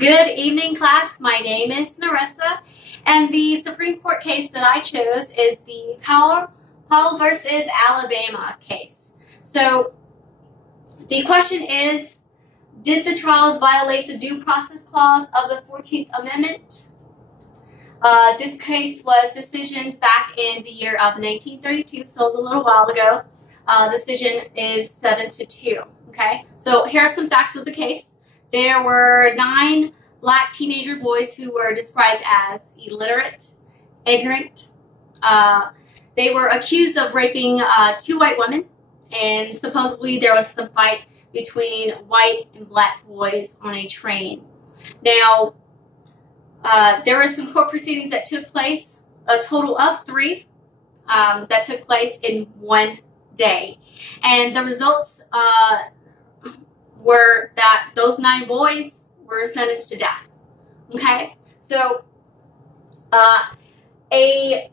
Good evening, class. My name is Narissa, and the Supreme Court case that I chose is the Powell versus Alabama case. So the question is, did the trials violate the Due Process Clause of the 14th Amendment? This case was decisioned back in the year of 1932, so it was a little while ago. Decision is 7-2. Okay, so here are some facts of the case. There were 9 black teenager boys who were described as illiterate, ignorant. They were accused of raping 2 white women, and supposedly there was some fight between white and black boys on a train. Now, there were some court proceedings that took place, a total of 3 that took place in one day. And the results were that those 9 boys were sentenced to death. Okay, so a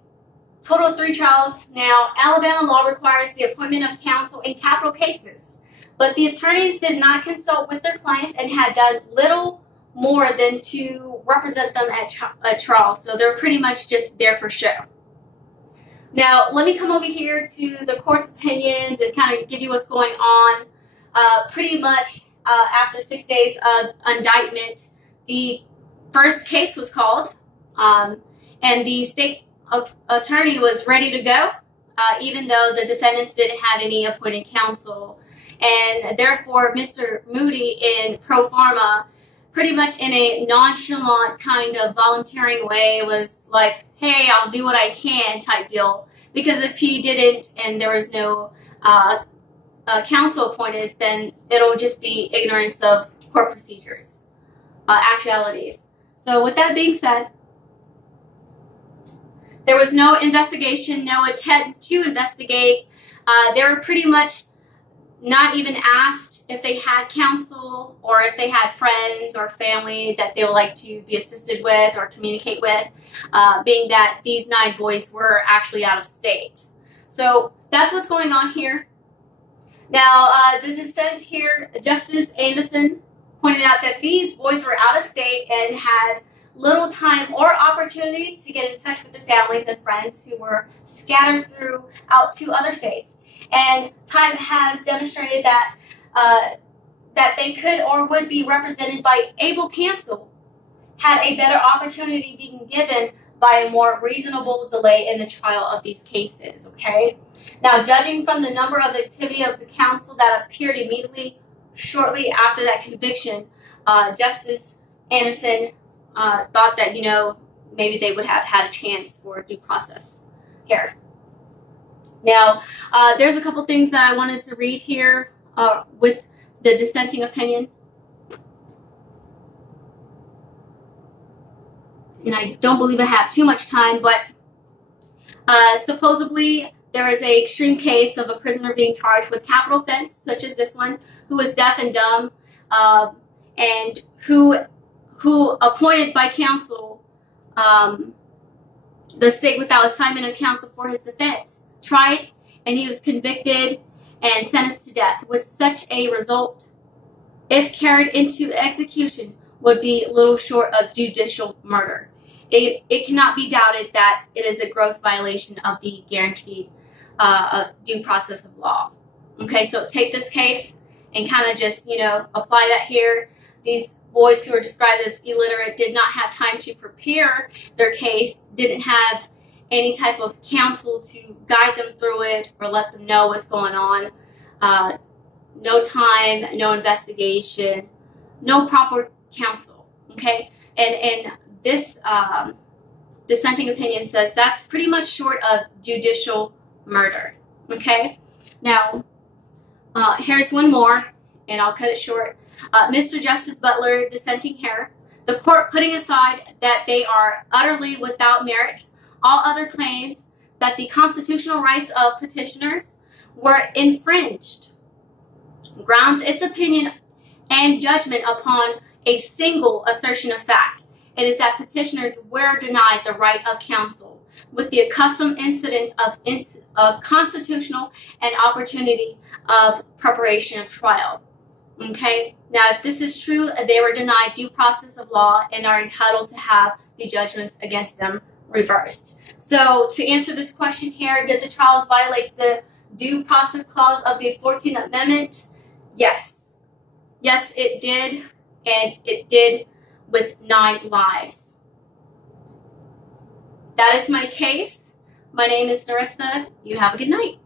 total of 3 trials. Now, Alabama law requires the appointment of counsel in capital cases, but the attorneys did not consult with their clients and had done little more than to represent them at trial, so they're pretty much just there for show. Now, let me come over here to the court's opinions and kind of give you what's going on. Pretty much after 6 days of indictment, the first case was called, and the state attorney was ready to go, even though the defendants didn't have any appointed counsel. And therefore, Mr. Moody in pro forma, pretty much in a nonchalant kind of volunteering way, was like, hey, I'll do what I can type deal. Because if he didn't and there was no counsel appointed, then it'll just be ignorance of court procedures, actualities. So with that being said, there was no investigation, no attempt to investigate. They were pretty much not even asked if they had counsel or if they had friends or family that they would like to be assisted with or communicate with, being that these 9 boys were actually out of state. So that's what's going on here. Now, the dissent here, Justice Anderson pointed out that these boys were out of state and had little time or opportunity to get in touch with their families and friends who were scattered throughout 2 other states. And time has demonstrated that that they could or would be represented by able counsel had a better opportunity being given by a more reasonable delay in the trial of these cases. Okay. Now, judging from the number of activity of the counsel that appeared immediately shortly after that conviction, Justice Anderson thought that, you know, maybe they would have had a chance for due process here. Now, there's a couple things that I wanted to read here with the dissenting opinion. And I don't believe I have too much time, but supposedly there is an extreme case of a prisoner being charged with capital offense, such as this one, who was deaf and dumb, and who appointed by counsel the state without assignment of counsel for his defense, tried, and he was convicted and sentenced to death, with such a result, if carried into execution, would be little short of judicial murder. It cannot be doubted that it is a gross violation of the guaranteed due process of law. Okay, so take this case and kind of just, you know, apply that here. These boys who are described as illiterate did not have time to prepare their case, didn't have any type of counsel to guide them through it or let them know what's going on. No time, no investigation, no proper counsel. Okay, and this dissenting opinion says that's pretty much short of judicial murder. Okay, now here's one more, and I'll cut it short. Mr. Justice Butler dissenting here. The court putting aside that they are utterly without merit all other claims that the constitutional rights of petitioners were infringed, grounds its opinion and judgment upon a single assertion of fact. It is that petitioners were denied the right of counsel with the accustomed incidence of constitutional and opportunity of preparation of trial. Okay? Now, if this is true, they were denied due process of law and are entitled to have the judgments against them reversed. So, to answer this question here, did the trials violate the due process clause of the 14th Amendment? Yes. Yes, it did, and it did with 9 lives. That is my case. My name is Narissa. You have a good night.